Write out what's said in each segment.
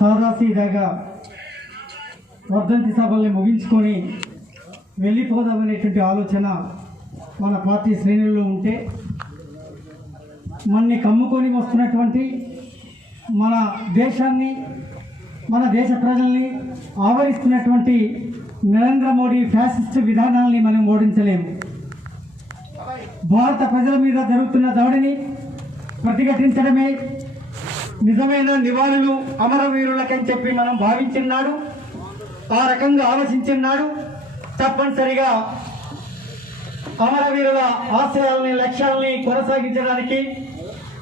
సాదాసీదాగా వర్ధంతి సభల్ని ముగించుకొని వెళ్ళిపోదామనేటువంటి ఆలోచన మన పార్టీ శ్రేణుల్లో ఉంటే మనని కమ్ముకొని వస్తున్నటువంటి మన దేశాన్ని మన దేశ ప్రజల్ని ఆవరిస్తున్నటువంటి నరేంద్ర మోడీ ఫ్యాసిస్ట్ విధానాల్ని మనం ఓడించలేము. భారత ప్రజల మీద జరుగుతున్న దాడిని ప్రతిఘటించడమే నిజమైన నివాళులు అమరవీరులకని చెప్పి మనం భావించినాడు ఆ రకంగా ఆలోచించినాడు తప్పనిసరిగా అమరవీరుల ఆశయాలని లక్ష్యాలని కొనసాగించడానికి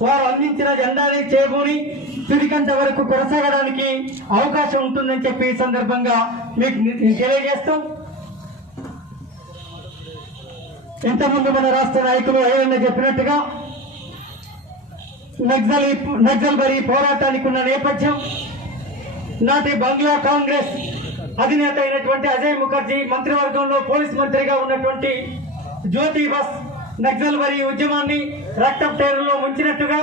వారు అందించిన జెండాని చేకూరి తుదికంత వరకు కొనసాగడానికి అవకాశం ఉంటుందని చెప్పి ఈ సందర్భంగా మీకు ని- తెలియజేస్తూ ఇంతకుముందు మన రాష్ట్ర నాయకులు ఏమన్నా చెప్పినట్టుగా నక్సల్ నక్సల్ బరి పోరాటానికి ఉన్న నేపథ్యం నాటి బంగ్లా కాంగ్రెస్ అధినేత అయినటువంటి అజయ్ ముఖర్జీ మంత్రివర్గంలో పోలీస్ మంత్రిగా ఉన్నటువంటి జ్యోతి బస్ నక్సల్ బరి ఉద్యమాన్ని రక్తపు టైరులో ముంచినట్టుగా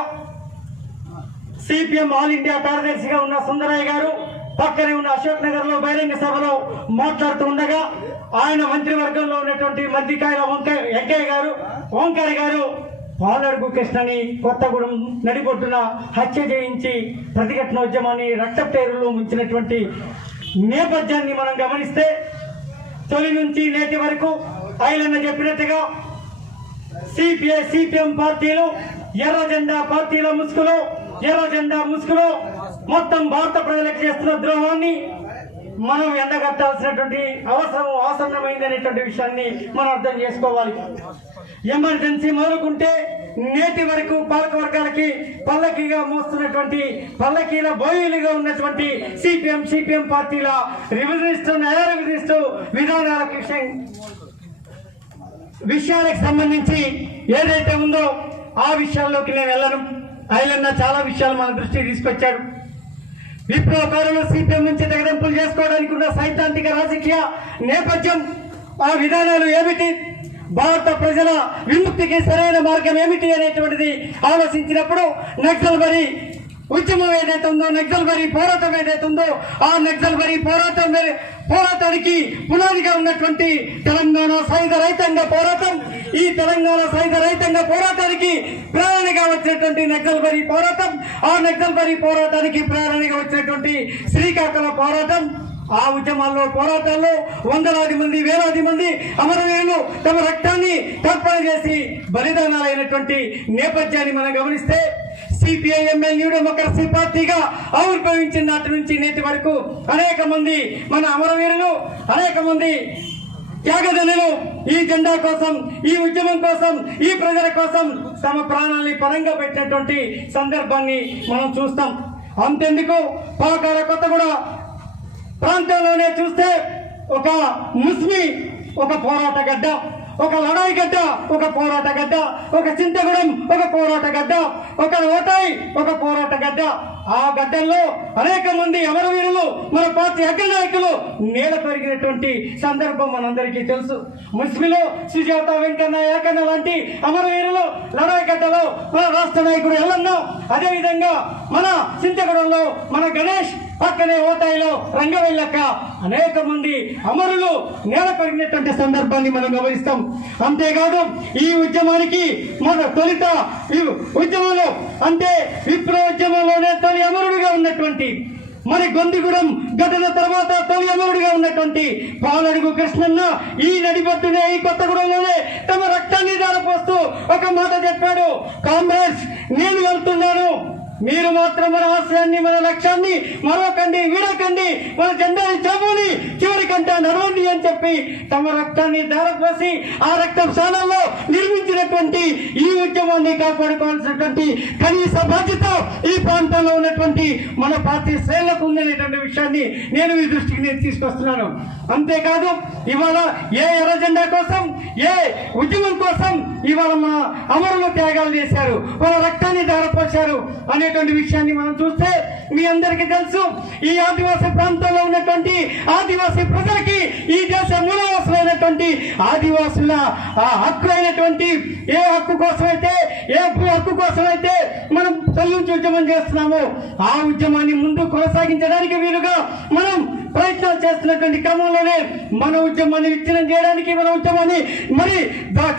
సిపిఎం ఆల్ ఇండియా కార్యదర్శిగా ఉన్న సుందరయ్య గారు పక్కనే ఉన్న అశోక్ నగర్లో బహిరంగ సభలో మాట్లాడుతూ ఉండగా ఆయన మంత్రివర్గంలో ఉన్నటువంటి మంత్రికాయల వంకాయ వెంకయ్య గారు ఓంకార్ గారు పాలడుగు కృష్ణని కొత్తగూడెం నడిబొడ్డున హత్య చేయించి ప్రతిఘటన ఉద్యమాన్ని రక్త టైరులో ముంచినటువంటి నేపథ్యాన్ని మనం గమనిస్తే తొలి నుంచి నేటి వరకు ఐలన్న చెప్పినట్టుగా సిపిఐ సిపిఎం పార్టీలు ఎర్ర జెండా పార్టీల ముసుగులో ఎర్ర జెండా ముసుగులో మొత్తం భారత ప్రజలకు చేస్తున్న ద్రోహాన్ని మనం ఎండగట్టాల్సినటువంటి అవసరం ఆసన్నమైంది అనేటువంటి విషయాన్ని మనం అర్థం చేసుకోవాలి. ఎమర్జెన్సీ మొదలుకుంటే నేటి వరకు పాలక వర్గాలకి పల్లకీగా మోస్తున్నటువంటి పల్లకీల బోయిలుగా ఉన్నటువంటి సిపిఎం సిపిఎం పార్టీల రివిజనిస్టు నయ రివిజనిస్టు విధానాల విషయం విషయాలకు సంబంధించి ఏదైతే ఉందో ఆ విషయాల్లోకి నేను వెళ్ళను. ఆయన చాలా విషయాలు మన దృష్టికి తీసుకొచ్చాడు. విప్లవకారులు సిపిఎం నుంచి తెగదెంపులు చేసుకోవడానికి ఉన్న సైద్ధాంతిక రాజకీయ నేపథ్యం ఆ విధానాలు ఏమిటి? భారత ప్రజల విముక్తికి సరైన మార్గం ఏమిటి అనేటువంటిది ఆలోచించినప్పుడు నక్సల్ బరి ఉద్యమం ఏదైతే ఉందో నక్సల్ బరి పోరాటం ఏదైతే ఉందో ఆ నక్సల్ బరి పోరాటం పోరాటానికి పునాదిగా ఉన్నటువంటి తెలంగాణ సాయుధ రైతాంగ పోరాటం ఈ తెలంగాణ సాయుధ రైతాంగ పోరాటానికి ప్రేరణగా వచ్చినటువంటి నక్సల్ పోరాటం ఆ నక్సల్ పోరాటానికి ప్రేరణగా వచ్చినటువంటి శ్రీకాకుళం పోరాటం ఆ ఉద్యమాల్లో పోరాటాల్లో వందలాది మంది వేలాది మంది అమరవీరులు తమ రక్తాన్ని తర్పణ చేసి బలిదానాలైనటువంటి నేపథ్యాన్ని మనం గమనిస్తే సిపిఐ ఎమ్మెల్యే డెమోక్రసీ పార్టీగా ఆవిర్భవించిన నాటి నుంచి నేటి వరకు అనేక మంది మన అమరవీరులు అనేక మంది త్యాగదనులు ఈ జెండా కోసం ఈ ఉద్యమం కోసం ఈ ప్రజల కోసం తమ ప్రాణాలని పరంగా పెట్టినటువంటి సందర్భాన్ని మనం చూస్తాం. అంతెందుకు? పాకాల కొత్తగూడ ప్రాంతంలోనే చూస్తే ఒక ముస్మి ఒక పోరాట గడ్డ ఒక లడాయి గడ్డ ఒక పోరాట గడ్డ ఒక చింతగూడెం ఒక పోరాట గడ్డ ఒక ఓటాయి ఒక పోరాట గడ్డ. ఆ గడ్డల్లో అనేక మంది అమరవీరులు మన పార్టీ అగ్రనాయకులు నేల పెరిగినటువంటి సందర్భం మనందరికీ తెలుసు. ముస్మిలో సుజాత వెంకన్న ఏకన్న లాంటి అమరవీరులు లడాయి గడ్డలో మన రాష్ట్ర నాయకుడు ఎల్లన్న అదేవిధంగా మన చింతగూడెంలో మన గణేష్ పక్కనే ఓటాయిలో రంగవెల్లక్క అనేక మంది అమరులు నేల పెరిగినటువంటి సందర్భాన్ని మనం గమనిస్తాం. అంతేకాదు ఈ ఉద్యమానికి మన తొలిత ఈ ఉద్యమంలో అంటే విప్లవ ఉద్యమంలోనే తొలి అమరుడుగా ఉన్నటువంటి మరి గొందిగూడెం ఘటన తర్వాత తొలి అమరుడిగా ఉన్నటువంటి పాలడుగు కృష్ణన్న ఈ నడిబొట్టునే ఈ కొత్తగూడెంలోనే తమ రక్తాన్ని ధారపోస్తూ ఒక మాట చెప్పాడు. కాంగ్రెస్ నేను వెళ్తున్నాను. మీరు మాత్రం మన ఆశయాన్ని మన లక్ష్యాన్ని మరొకండి వీడకండి. మన జెండాని చెబుని చివరికంటే నడవండి అని చెప్పి తమ రక్తాన్ని ధారపోసి ఆ రక్తం స్థానంలో ఉద్యమాన్ని కాపాడుకోవాల్సినటువంటి కనీస బాధ్యత ఈ ప్రాంతంలో ఉన్నటువంటి మన పార్టీ శ్రేణులకు ఉందనేటువంటి విషయాన్ని నేను మీ దృష్టికి నేను తీసుకొస్తున్నాను. అంతేకాదు ఇవాళ ఏ ఎర్రజెండా కోసం ఏ ఉద్యమం కోసం ఇవాళ మా అమరులు త్యాగాలు చేశారు వాళ్ళ రక్తాన్ని ధారపోశారు అనేటువంటి విషయాన్ని మనం చూస్తే మీ అందరికీ తెలుసు ఈ ఆదివాసీ ప్రాంతంలో ఉన్నటువంటి ఆదివాసీ ప్రజలకి ఈ దేశ ఉన్నటువంటి ఆదివాసుల ఆ హక్కు అయినటువంటి ఏ హక్కు కోసమైతే ఏ భూ హక్కు కోసమైతే మనం తొలగించి ఉద్యమం చేస్తున్నామో ఆ ఉద్యమాన్ని ముందు కొనసాగించడానికి వీలుగా మనం ప్రయత్నాలు చేస్తున్నటువంటి క్రమంలోనే మన ఉద్యమాన్ని విచ్ఛిన్నం చేయడానికి మన ఉద్యమాన్ని మరి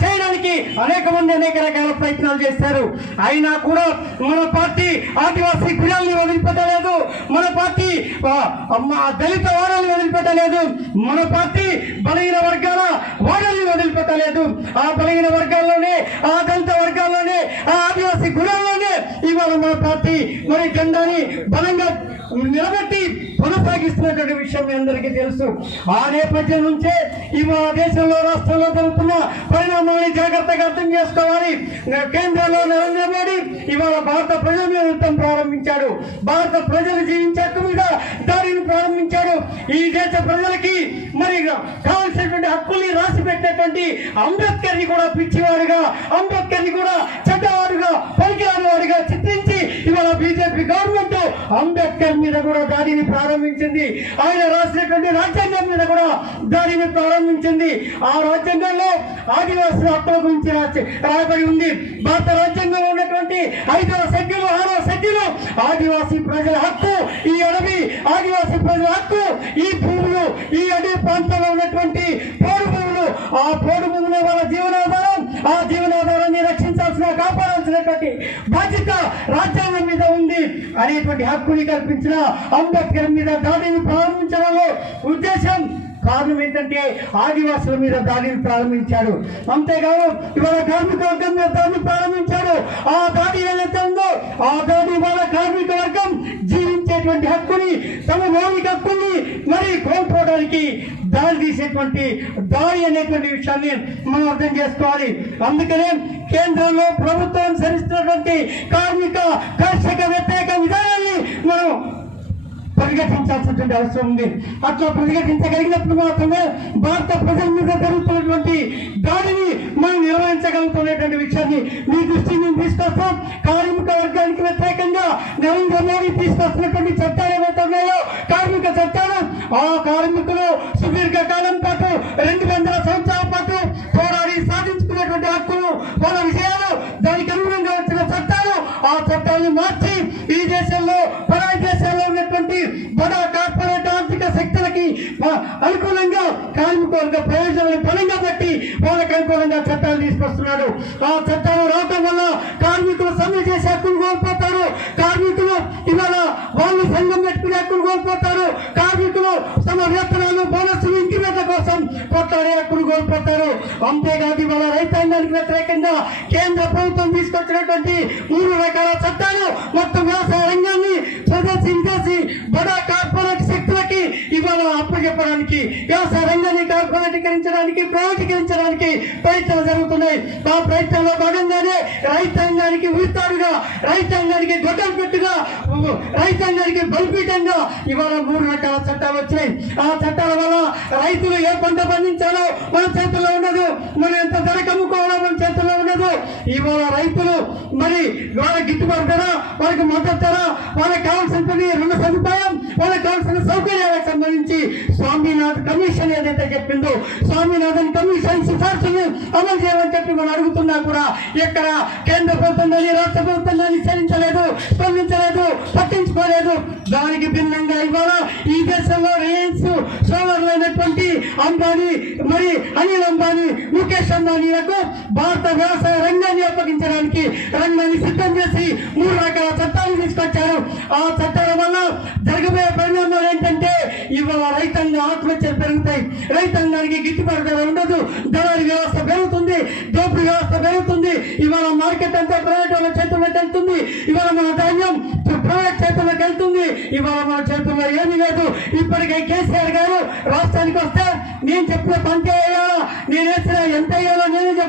చేయడానికి అనేక మంది అనేక రకాల ప్రయత్నాలు చేశారు. అయినా కూడా మన పార్టీ ఆదివాసీ కులాల్ని వదిలిపెట్టలేదు. మన పార్టీ అమ్మ దళిత వాడల్ని వదిలిపెట్టలేదు. మన పార్టీ బలహీన వర్గాల వాడల్ని వదిలిపెట్టలేదు. ఆ బలహీన వర్గాల్లోనే ఆ దళిత వర్గాల్లోనే ఆ ఆదివాసీ గుణాల్లోనే ఇవాళ మన పార్టీ మరి జెండాని బలంగా నిలబెట్టి కొనసాగిస్తున్నటువంటి విషయం మీ అందరికీ తెలుసు. ఆ నేపథ్యం నుంచే ఇవాళ దేశంలో రాష్ట్రంలో జరుగుతున్న పరిణామాన్ని జాగ్రత్తగా అర్థం చేసుకోవాలి. కేంద్రంలో నరేంద్ర మోడీ ఇవాళ భారత ప్రజల మీద యుద్ధం ప్రారంభించాడు. భారత ప్రజలు జీవించే మీద దాడిని ప్రారంభించాడు. ఈ దేశ ప్రజలకి మరి కావాల్సినటువంటి హక్కుల్ని రాసి పెట్టినటువంటి అంబేద్కర్ని కూడా పిచ్చివాడుగా అంబేద్కర్ని కూడా చెడ్డవాడుగా పలికిరానివాడుగా చిత్రించి ఇవాళ బీజేపీ గవర్నమెంట్ అంబేద్కర్ మీద కూడా దాడిని ప్రారంభించింది. ఆయన రాసినటువంటి రాజ్యాంగం మీద కూడా దాడిని ప్రారంభించింది. ఆ రాజ్యాంగంలో ఆదివాసుల హక్కుల గురించి రాసి రాయబడి ఉంది. భారత రాజ్యాంగంలో ఉన్నటువంటి ఐదవ సభ్యులు ఆరో సభ్యులు ఆదివాసీ ప్రజల హక్కు ఈ అడవి ఆదివాసీ ప్రజల హక్కు ఈ భూములు ఈ అడవి ప్రాంతంలో ఉన్నటువంటి పోడు భూములు. ఆ పోడు భూములు వాళ్ళ జీవనాధారం. ఆ జీవనాధారాన్ని రక్షించాల్సిన కాపాడాల్సినటువంటి బాధ్యత రాజ్యాంగం మీద ఉంది అనేటువంటి హక్కుని కల్పించిన అంబేద్కర్ మీద దాడిని ప్రారంభించడంలో ఉద్దేశం కారణం ఏంటంటే ఆదివాసుల మీద దాడిని ప్రారంభించాడు అంతేకాదు ఇవాళ కార్మిక వర్గం మీద దాడిని ప్రారంభించాడు ఆ దాడి ఏదైతే ఉందో ఆ దాడి ఇవాళ కార్మిక వర్గం జీవించేటువంటి హక్కుని తమ మౌలిక హక్కుని మరి కోల్పోవడానికి దారి తీసేటువంటి దాడి అనేటువంటి విషయాన్ని మనం అర్థం చేసుకోవాలి. అందుకనే కేంద్రంలో ప్రభుత్వం సరిస్తున్నటువంటి కార్మిక కర్షక వ్యతిరేక విధానాన్ని మనం ప్రతిఘటించాల్సినటువంటి అవసరం ఉంది. అట్లా ప్రతిఘటించగలిగినప్పుడు మాత్రమే భారత ప్రజల మీద జరుగుతున్నటువంటి దాడిని మనం నిర్వహించగలుగుతున్నటువంటి విషయాన్ని మీ దృష్టిని మేము తీసుకొస్తాం. కార్మిక వర్గానికి వ్యతిరేకంగా నరేంద్ర మోడీ తీసుకొస్తున్నటువంటి చట్టాలు ఏవైతే ఉన్నాయో కార్మిక చట్టాలు ఆ కార్మికులు సుదీర్ఘ కాలం పాటు రెండు వందల సంవత్సరాల పాటు పోరాడి సాధించుకున్నటువంటి హక్కులు వాళ్ళ విషయాలు దానికి అనుగుణంగా వచ్చిన చట్టాలు ఆ చట్టాలను మార్చి ఈ దేశంలో పరాయి దేశాల్లో ఉన్నటువంటి బడా కార్పొరేట్ ఆర్థిక శక్తులకి అనుకూలంగా కార్మిక వర్గ ప్రయోజనాలను బలంగా బట్టి వాళ్ళకి అనుకూలంగా చట్టాలు తీసుకొస్తున్నాడు. ఆ చట్టాలు రావటం వల్ల కార్మికులు సమ్మె చేసే హక్కులు కోల్పోతారు. కార్మికులు ఇవాళ వాళ్ళు సంఘం పెట్టుకునే హక్కులు కోల్పోతారు. కార్మికులు తమ వేతనాలు బోనస్లు ఇంక్రిమెంట్ల కోసం కొట్లాడే హక్కులు కోల్పోతారు. అంతేకాదు ఇవాళ రైతాంగానికి వ్యతిరేకంగా కేంద్ర ప్రభుత్వం తీసుకొచ్చినటువంటి మూడు రకాల చట్టాలు మొత్తం వ్యవసాయ రంగాన్ని ప్రదర్శన చేసి బడా కార్పొరేట్ శక్తులకి ఇవాళ అప్పచెప్పడానికి వ్యవసాయ రంగాన్ని కార్పొరేటీకరించడానికి ప్రైవేటీకరించడానికి ప్రయత్నాలు జరుగుతున్నాయి. ఆ ప్రయత్నంలో భాగంగానే రైతాంగానికి ఉరితాడుగా రైతాంగానికి గొడ్డలు పెట్టుగా రైతాంగానికి బలిపీఠంగా ఇవాళ మూడు రకాల చట్టాలు వచ్చాయి. ఆ చట్టాల వల్ల రైతులు ఏ పంట పండించాలో మన చేతుల్లో ఉండదు. మనం ఎంత ధరకు అమ్ముకోవాలో మన చేతుల్లో ఉండదు. ఇవాళ రైతులు మరి వాళ్ళకి గిట్టుబాటు ధర వాళ్ళకి మద్దతు ధర వాళ్ళకి కావాల్సినటువంటి రుణ సదుపాయం వాళ్ళకి కావాల్సిన సౌకర్యాలకు సంబంధించి స్వామినాథ్ కమిషన్ ఏదైతే చెప్పిందో స్వామినాథన్ కమిషన్ సిఫార్సులు అమలు చేయమని చెప్పి మనం అడుగుతున్నా కూడా ఎక్కడ కేంద్ర ప్రభుత్వం కానీ రాష్ట్ర ప్రభుత్వం కానీ చెల్లించలేదు స్పందించలేదు పట్టించుకోలేదు. దానికి భిన్నంగా ఇవాళ ఈ దేశంలో రిలయన్స్ అయినటువంటి అంబానీ మరి అనిల్ అంబానీ ముఖేష్ అంబానీలకు భారత వ్యవసాయ రంగాన్ని అప్పగించడానికి రంగాన్ని సిద్ధం చేసి మూడు రకాల చట్టాలు తీసుకొచ్చారు. ఆ చట్టాల వల్ల జరగబోయే పరిణామాలు ఏంటంటే ఇవాళ రైతాంగ ఆత్మహత్యలు పెరుగుతాయి. రైతాంగానికి గిట్టుబాటు ధర ఉండదు. ధరల వ్యవస్థ పెరుగుతుంది. దోపుడు వ్యవస్థ పెరుగుతుంది. ఇవాళ మార్కెట్ అంతా ప్రైవేట్ వాళ్ళ చేతుల్లోకి వెళ్తుంది. ఇవాళ మన ధాన్యం ప్రైవేట్ చేతుల్లోకి వెళ్తుంది. ఇవాళ మన చేతుల్లో ఏమీ లేదు. ఇప్పటికే కేసీఆర్ గారు రాష్ట్రానికి వస్తే నేను చెప్పిన పంట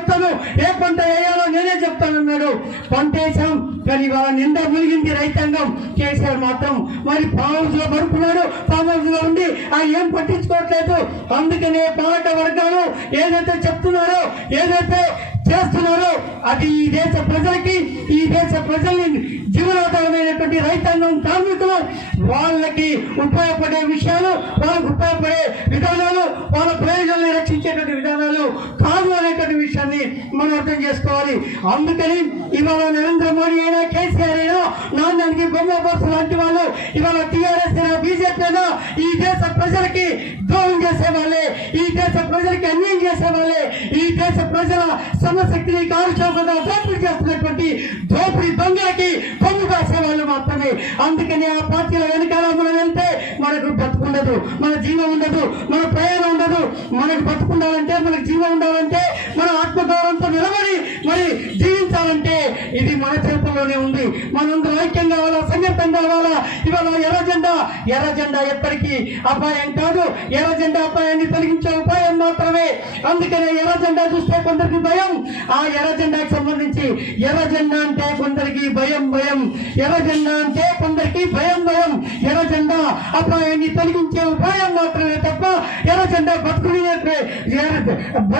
చెప్తాను. ఏ పంట వేయాలో నేనే చెప్తానన్నాడు. పంట వేసాం కానీ ఇవాళ నిండా మునిగింది రైతాంగం. కేసీఆర్ మాత్రం మరి ఫామ్లో పడుకున్నాడు ఫామ్ హౌస్లో ఉండి ఆ ఏం పట్టించుకోవట్లేదు. అందుకనే పాలక వర్గాలు ఏదైతే చెప్తున్నారో ఏదైతే చేస్తున్నారో అది ఈ దేశ ప్రజలకి ఈ దేశ ప్రజల్ని జీవనాధారమైనటువంటి రైతాంగం కార్మికులు వాళ్ళకి ఉపయోగపడే విషయాలు వాళ్ళకి ఉపయోగపడే విధానాలు వాళ్ళ ప్రయోజనాలను రక్షించేటువంటి విధానాలు కాదు అనేటువంటి విషయాన్ని మనం అర్థం చేసుకోవాలి. అందుకని ఇవాళ నరేంద్ర మోడీ అయినా కేసీఆర్ అయినా నాన్నకి బొమ్మ బస్సు లాంటి వాళ్ళు ఇవాళ టీఆర్ఎస్ అయినా బీజేపీ అయినా ఈ దేశ ప్రజలకి ద్రోహం చేసే వాళ్ళే ఈ దేశ ప్రజలకి అన్యాయం చేసే వాళ్ళే ఈ దేశ ప్రజల సమశక్తిని కాలుష్యంగా దోపిడీ చేస్తున్నటువంటి దోపిడీ దొంగలకి పొంగు కాసే వాళ్ళు మాత్రమే. అందుకని ఆ పార్టీల వెనకాల మనం వెళ్తే మనకు బతుకుండదు మన జీవం ఉండదు మన ప్రయాణం ఉండదు. మనకు బతుకుండాలంటే మనకు జీవం ఉండాలంటే మన ఆత్మగౌరవంతో నిలబడి మరి ఇది మన చేతుల్లోనే ఉంది. మనందరం ఐక్యం కావాలా? సంఘటన కావాలా ఇవాళ ఎర్ర జెండా ఎర్ర జెండా ఎప్పటికీ అపాయం కాదు. ఎర్ర జెండా అపాయాన్ని తొలగించే ఉపాయం మాత్రమే. అందుకనే ఎర్ర జెండా చూస్తే కొందరికి భయం. ఆ ఎర్ర జెండాకి సంబంధించి ఎర్ర జెండా అంటే కొందరికి భయం భయం. ఎర్ర జెండా అంటే కొందరికి భయం భయం. ఎర్ర జెండా అపాయాన్ని తొలగించే ఉపాయం మాత్రమే తప్ప ఎర్ర జెండా బతుకుని నేర్పే- ఎర్ర-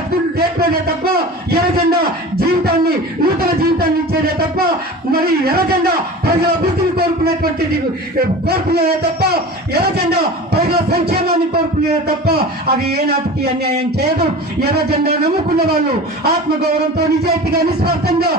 తప్ప ఎర్ర జెండా జీవితాన్ని నూతన జీవితాన్ని ఇచ్చేదే తప్ప మరి ఎర్ర ప్రజల అభివృద్ధిని కోరుకునేటువంటిది కోరుకునేదే తప్ప ఎర్ర ప్రజల సంక్షేమాన్ని కోరుకునేదే తప్ప అది ఏనాటికి అన్యాయం చేయదు. ఎర్ర నమ్ముకున్న వాళ్ళు ఆత్మగౌరవంతో నిజాయితీగా నిస్వార్థంగా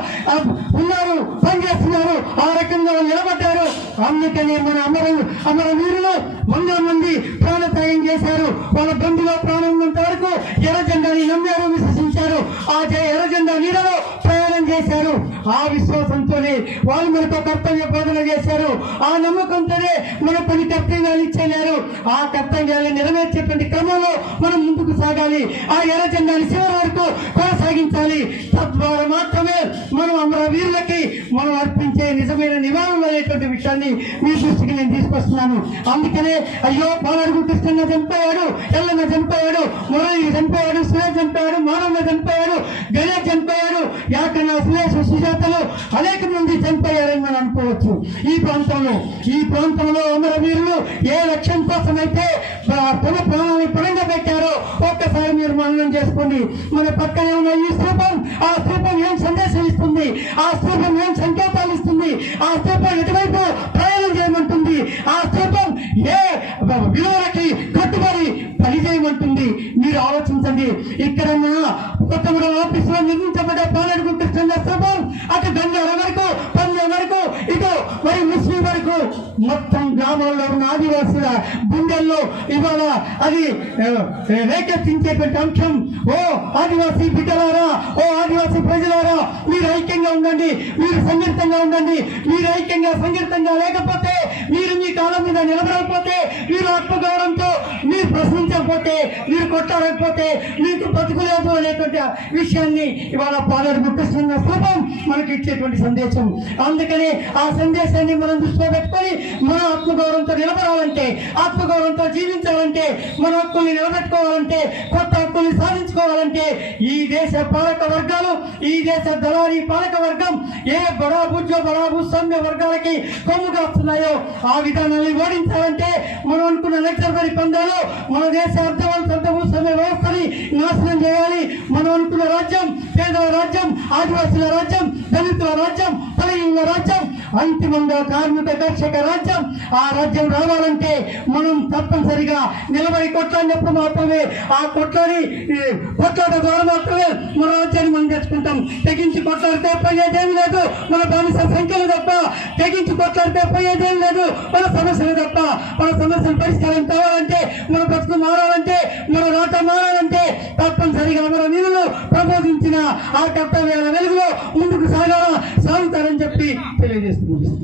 ఉన్నారు పనిచేస్తున్నారు ఆ రకంగా నిలబడ్డారు. అందుకనే మన అమర అమర వీరులు వందల మంది ప్రాణత్యాగం చేశారు. వాళ్ళ బంధులో ప్రాణం ఉన్నంత వరకు ఎర్రజెండాని నమ్మారు విశ్వసించారు. ఆ జయ ఎర్ర నీడలో చేశారు. ఆ విశ్వాసంతోనే వాళ్ళు మనతో కర్తవ్య బోధన చేశారు. ఆ నమ్మకంతోనే మన కొన్ని కర్తవ్యాలు ఇచ్చేశారు ఆ కర్తవ్యాలు నెరవేర్చేటువంటి క్రమంలో మనం ముందుకు సాగాలి. ఆ ఎర్ర జెండాని చివరి వరకు కొనసాగించాలి. తద్వారా మాత్రమే మనం అమర వీరులకి మనం అర్పించే నిజమైన నివారణ అనేటువంటి విషయాన్ని మీ దృష్టికి నేను తీసుకొస్తున్నాను. అందుకనే అయ్యో పాలడుగు కృష్ణన్న చనిపోయాడు ఎల్లన్న చనిపోయాడు మురళి చనిపోయాడు సురేష్ చనిపోయాడు మానవ చనిపోయాడు గణేష్ చనిపోయాడు యాకన్న సురేష్ సుజాతలు అనేక మంది చనిపోయారని మనం అనుకోవచ్చు. ఈ ప్రాంతంలో ఈ ప్రాంతంలో అమర వీరులు ఏ లక్ష్యం కోసం అయితే తమ ప్రాణాన్ని పరంగా పెట్టారో ఒక్కసారి మీరు మననం చేసుకోండి. మన పక్కనే ఉన్న ఈ స్థూపం ఆ స్థూపం ఏం సందేశం ఇస్తుంది? ఆ స్థూపం ఏం సంకేతాలు ఇస్తుంది? ఆ స్థూపం ఎటువైపు ప్రయాణం చేయమంటుంది? ఆ స్థూపం ఏ విలువలకి కట్టుబడి పనిచేయమంటుంది? మీరు ఆలోచించండి. ఇక్కడ కొత్త ఆఫీసులో నిర్మించబడ్డ పాలడుగు కృష్ణ స్థూపం అటు గంగాల వరకు పల్లె వరకు ఇటు మరి ముస్లిం వరకు మొత్తం గ్రామాల్లో ఉన్న ఆదివాసుల గుండెల్లో ఇవాళ అది రేకెత్తించేటువంటి అంశం. ఓ ఆదివాసీ బిడ్డలారా ఓ ఆదివాసీ ప్రజలారా మీరు ఐక్యంగా ఉండండి మీరు సంఘటితంగా ఉండండి మీరు ఐక్యంగా సంఘటితంగా లేకపోతే మీరు మీ కాలం మీద నిలబడకపోతే మీరు ఆత్మగౌరవంతో మీరు ప్రశ్నించకపోతే మీరు కొట్టాలకపోతే మీకు బతుకులేదు అనేటువంటి విషయాన్ని ఇవాళ పాలడు గుర్తిస్తున్న స్థూపం మనకి ఇచ్చేటువంటి సందేశం. అందుకని ఆ సందేశాన్ని మనం దృష్టిలో పెట్టుకొని మన ఆత్మగౌరవంతో నిలబడాలంటే ఆత్మగౌరవంతో జీవించాలంటే మన హక్కుల్ని నిలబెట్టుకోవాలంటే కొత్త హక్కుల్ని సాధించుకోవాలంటే ఈ దేశ పాలక వర్గాలు ఈ దేశ దళారీ పాలక వర్గం ఏ బడా బడాబు సమ్య వర్గాలకి కొమ్ము కాస్తున్నాయో ఆ విధానాన్ని ఓడించాలంటే మనం అనుకున్న నక్సల్బరి పందాలు మన దేశ అర్థవంత భూస్వామ్య వ్యవస్థని నాశనం చేయాలి. మనం అనుకున్న రాజ్యం పేదల రాజ్యం ఆదివాసుల రాజ్యం దళితుల రాజ్యం బలహీన రాజ్యం అంతిమంగా కార్మిక దర్శక రాజ్యం ఆ రాజ్యం రావాలంటే మనం తప్పనిసరిగా నిలబడి కొట్లాడినప్పుడు మాత్రమే ఆ కొట్లాడి ఈ కొట్లాట ద్వారా మాత్రమే మన తెగించి కొట్లాడితే పోయేదేమి లేదు. మన బానిస సంఖ్యలు తప్ప తెగించి కొట్లాడితే పోయేదేమి లేదు. మన సమస్యలు తప్ప మన సమస్యలు పరిష్కారం కావాలంటే మన బ్రతుకు మారాలంటే మన రాత మారాలంటే తప్పనిసరిగా మన నిధులు ప్రమోదించిన ఆ కర్తవ్యాల వెలుగులో ముందుకు సాగాల సాగుతారని చెప్పి తెలియజేస్తున్నాం.